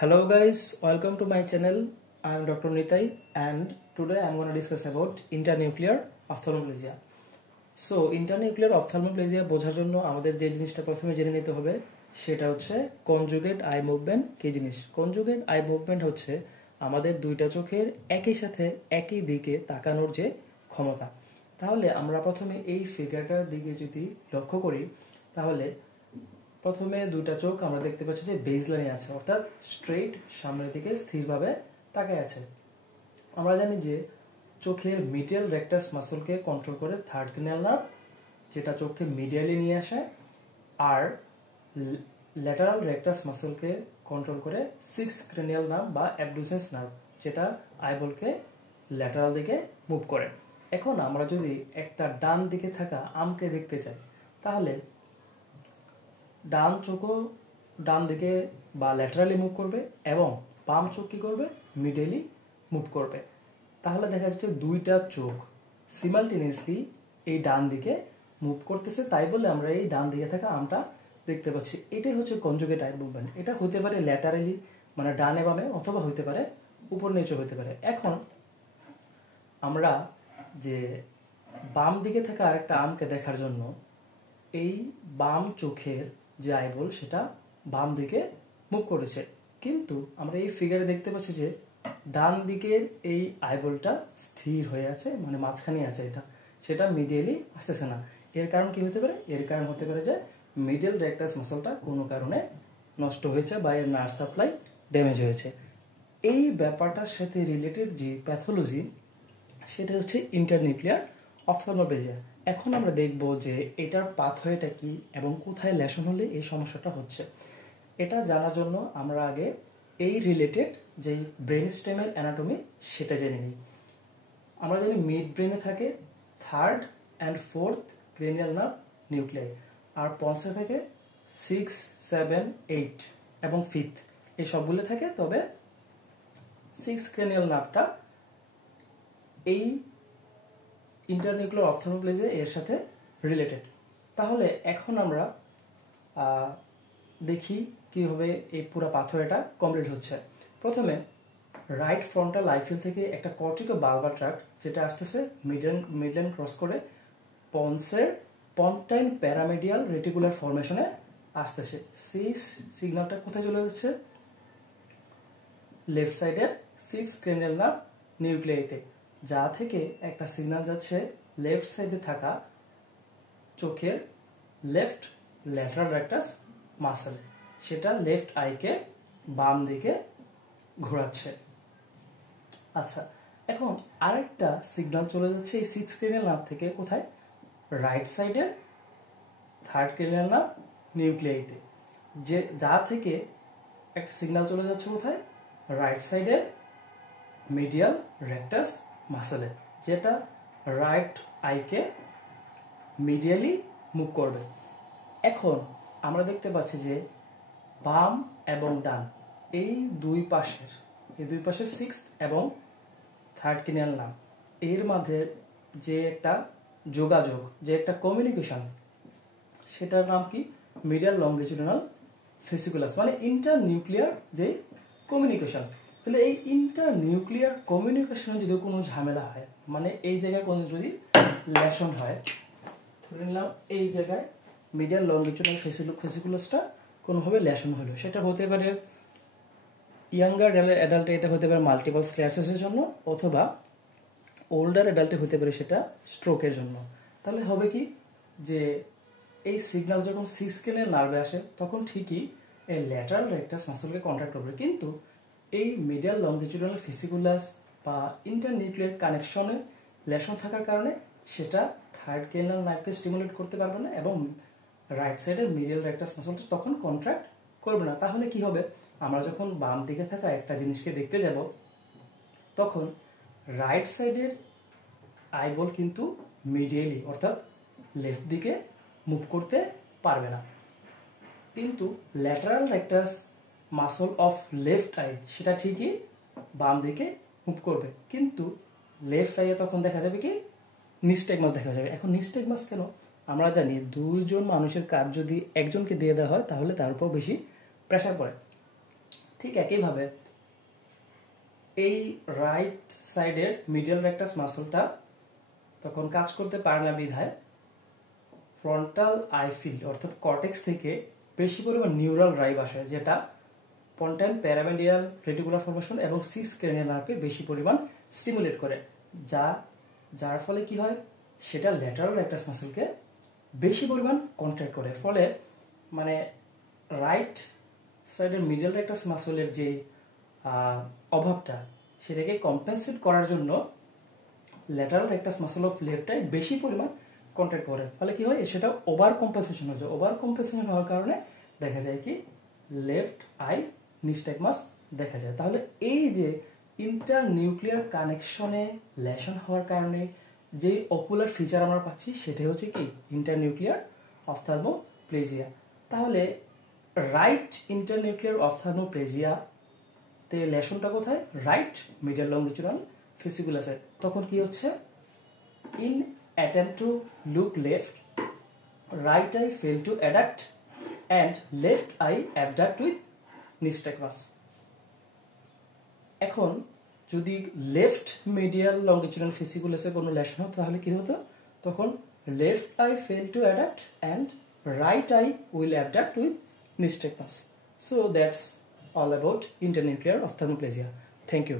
Hello guys, welcome to my channel. I am Dr. Nitai and today I am going to discuss about internuclear ophthalmoplegia. So internuclear ophthalmoplegia বোঝার জন্য আমাদের যে জিনিসটা প্রথমে জেনে নিতে হবে সেটা হচ্ছে কনজুগেট আই মুভমেন্ট। কি জিনিস? কনজুগেট আই মুভমেন্ট হচ্ছে আমাদের দুইটা চোখের একই সাথে একই দিকে তাকানোর যে ক্ষমতা। তাহলে আমরা প্রথমে এই ফিগারটার দিকে যদি লক্ষ্য করি তাহলে প্রথমে দুইটা চোখ আমরা দেখতে পাচ্ছি যে বেজলাইনে আছে, অর্থাৎ স্ট্রেট সামনের দিকে স্থিরভাবে তাকায় আছে। আমরা জানি যে চোখের মিডিয়াল রেকটাস মাসলকে কন্ট্রোল করে থার্ড ক্রেনিয়াল নার্ভ, যেটা চোখকে মিডিয়ালি নিয়ে আসে, আর ল্যাটারাল রেকটাস মাসলকে কন্ট্রোল করে সিক্স ক্রেনিয়াল নার্ভ বা অ্যাবডুসেন্স নার্ভ, যেটা আইবলকে ল্যাটারাল দিকে মুভ করে। এখন আমরা যদি একটা ডান দিকে থাকা আমকে দেখতে চাই তাহলে ডান চোখও ডান দিকে বা ল্যাটারালি মুভ করবে এবং বাম চোখ কি করবে? মিডিয়ালি মুভ করবে। তাহলে দেখা যাচ্ছে দুইটা চোখ সিমালটেনিয়াসলি এই ডান দিকে মুভ করতেছে, তাই বলে আমরা এই ডান দিকে থাকা আমটা দেখতে পাচ্ছি। এটাই হচ্ছে কনজুগেট আই মুভমেন্ট। এটা হতে পারে ল্যাটারালি মানে ডানে বামে, অথবা হতে পারে উপর নিচে হতে পারে। এখন আমরা যে বাম দিকে থাকা আরেকটা আমকে দেখার জন্য এই বাম চোখের যে আইবল সেটা বাম দিকে মুভ করেছে, কিন্তু আমরা এই ফিগারে দেখতে পাচ্ছি যে ডান দিকের এই আইবলটা স্থির হয়ে আছে, মানে মাঝখানে আছে, সেটা মিডিয়ালি আসতেছে না। এর কারণ কি হতে পারে? এর কারণ হতে পারে যে মিডিয়াল রেকটাস মাসলটা কোনো কারণে নষ্ট হয়েছে বা এর নার্ভ সাপ্লাই ড্যামেজ হয়েছে। এই ব্যাপারটার সাথে রিলেটেড যে প্যাথোলজি সেটা হচ্ছে ইন্টারনিউক্লিয়ার অপথ্যালমোপ্লেজিয়া। এখন আমরা দেখব যে এটার পাথওয়েটা কি এবং কোথায় লেশন হলে এই সমস্যাটা হচ্ছে। এটা জানার জন্য আমরা আগে এই রিলেটেড যে ব্রেন স্টেমের অ্যানাটমি সেটা জেনে নিই। আমরা জানি মিড ব্রেনে থাকে third and fourth cranial nerve nuclei, আর পন্সে থাকে 6, 7, 8 এবং ফিফথ, এই সবগুলো থাকে। তবে 6 ক্রেনিয়াল নার্ভটা এই ইন্টারনিউক্লিয়ার অপথ্যালমোপ্লেজিয়া এর সাথে রিলেটেড। তাহলে এখন আমরা দেখি কিভাবে এই পুরো পাথওয়েটা কমপ্লিট হচ্ছে। প্রথমে রাইট ফ্রন্টাল আইফিল থেকে একটা কর্টিকো বালবার ট্র্যাক্ট যেটা আসতেছে মিডল্যান্ড ক্রস করে পন্সের পন্টাইন প্যারামিডিয়াল রেটিকুলার ফরমেশনে আসতেছে। সেই সিগন্যালটা কোথায় চলে যাচ্ছে? লেফট সাইডের 6 ক্রেনিয়াল নার্ভ নিউক্লিয়াইতে, যা থেকে একটা সিগন্যাল যাচ্ছে লেফট সাইডে থাকা চোখের লেফট ল্যাটারাল রেকটাস মাসল, সেটা লেফট আইকে বাম দিকে ঘোরাচ্ছে। আচ্ছা, এখন আরেকটা সিগন্যাল চলে যাচ্ছে এই 6 ক্রেনিয়াল নার্ভ থেকে কোথায়? রাইট সাইডের থার্ড ক্রেনিয়াল নার্ভ নিউক্লিয়াইতে, যে যা থেকে একটা সিগন্যাল চলে যাচ্ছে কোথায়? রাইট সাইডের মিডিয়াল রেকটাস মাসলে, যেটা রাইট আইকে মিডিয়ালি মুভ করবে। এখন আমরা দেখতে পাচ্ছি যে বাম এবং ডান এই দুই পাশের 6th এবং থার্ড ক্রেনিয়াল নার্ভ এর মাঝে যে একটা যোগাযোগ, যে একটা কমিউনিকেশন, সেটার নাম কি? মিডিয়াল লংগিটিউডিনাল ভেসিকুলাস, মানে ইন্টারনিউক্লিয়ার যে কমিউনিকেশন। তাহলে এই ইন্টারনিউক্লিয়ার কমিউনিকেশনে যদি কোনো ঝামেলা হয়, মানে এই জায়গায় কোনো যদি লেশন হয়, ধরে নিলাম এই জায়গায় মিডিয়াল লংগিটিউডিনাল ভেসিকুলাসটা কোনোভাবে লেশন হলো, সেটা হতে পারে ইয়াঙ্গার অ্যাডাল্টে এটা হতে পারে মাল্টিপল স্ক্লেরোসিসের জন্য, অথবা ওল্ডার অ্যাডাল্টে হতে পারে সেটা স্ট্রোকের জন্য। তাহলে হবে কি যে এই সিগন্যাল যখন 6 ক্রেনিয়াল নার্ভে আসে তখন ঠিকই এই ল্যাটারাল রেকটাস মাসলকে কন্ট্রাক্ট করবে, কিন্তু এই মিডিয়াল লংগিটিউডিনাল ভেসিকুলাস বা ইন্টারনিউক্লিয়ার কানেকশনে লেশন থাকার কারণে সেটা থার্ড ক্রেনিয়াল নার্ভকে স্টিমুলেট করতে পারবে না এবং রাইট সাইডের মিডিয়াল রেকটাস মাসলটা তখন কন্ট্রাক্ট করবে না। তাহলে কি হবে? আমরা যখন বাম দিকে থাকা একটা জিনিসকে দেখতে যাব তখন রাইট সাইডের আইবল কিন্তু মিডিয়ালি অর্থাৎ লেফট দিকে মুভ করতে পারবে না, কিন্তু lateral rectus muscle of left I সেটা ঠিকই বাম দিকে মুভ করবে, কিন্তু লেফট আইয়ে তখন দেখা যাবে কি নিস্টেগমাস দেখা যাবে। এখন নিস্টেগমাস কেন? আমরা জানি দুইজন মানুষের কাজ যদি একজনকে দিয়ে দেওয়া হয় তাহলে তার উপর বেশি প্রেশার পড়ে। ঠিক একইভাবে এই রাইট সাইডের মিডিয়াল রেকটাস মাসলটা তখন কাজ করতে পারে না বিধায় ফ্রন্টাল আই ফিল্ড অর্থাৎ কর্টেক্স থেকে বেশি পরিমাণ নিউরাল ড্রাইভ আসে, যেটা পন্টাইন প্যারামেডিয়াল রেটিকুলার ফর্মেশন এবং 6 ক্রেনিয়াল নার্ভকে বেশি পরিমাণ স্টিমুলেট করে, যার ফলে কি হয়, সেটা ল্যাটারাল রেকটাস মাসলকে বেশি পরিমাণ কন্ট্রাক্ট করে। ফলে মানে রাইট সাইডের মিডিয়াল রেকটাস মাসলের যে অভাবটা, সেটাকে কম্পেনসেট করার জন্য ল্যাটারাল রেকটাস মাসল অফ লেফটটাই বেশি পরিমাণ কন্ট্রাক্ট করে। ফলে কি হয়, সেটা ওভার কম্পেনসেশন হয়ে যায়। ওভার কম্পেনসেশন হওয়ার কারণে দেখা যায় কি লেফট আই নিস্ট্যাগমাস দেখা যায়। তাহলে এই যে ইন্টারনিউক্লিয়ার কানেকশনে লেশন হওয়ার কারণে যে অকুলার ফিচার আমরা পাচ্ছি, সেটাই হচ্ছে কি ইন্টারনিউক্লিয়ার অফথালমোপ্লেজিয়া। তাহলে রাইট ইন্টারনিউক্লিয়ার অফথালমোপ্লেজিয়া তে লেশনটা কোথায়, রাইট মিডিয়াল লংগিচুডাল ফেসিকুলাসে। তখন কি হচ্ছে, in attempt to look left, right eye fail to adduct and left eye abduct with nystagmus. এখন যদি লেফট মিডিয়াল লংগিচুডাল ফেসিকুলাসে কোনো লেশন হতো, তাহলে কি হতো, তখন left eye fail to adduct and right eye will abduct with nystagmus. So that's all about internuclear ophthalmoplegia. Thank you.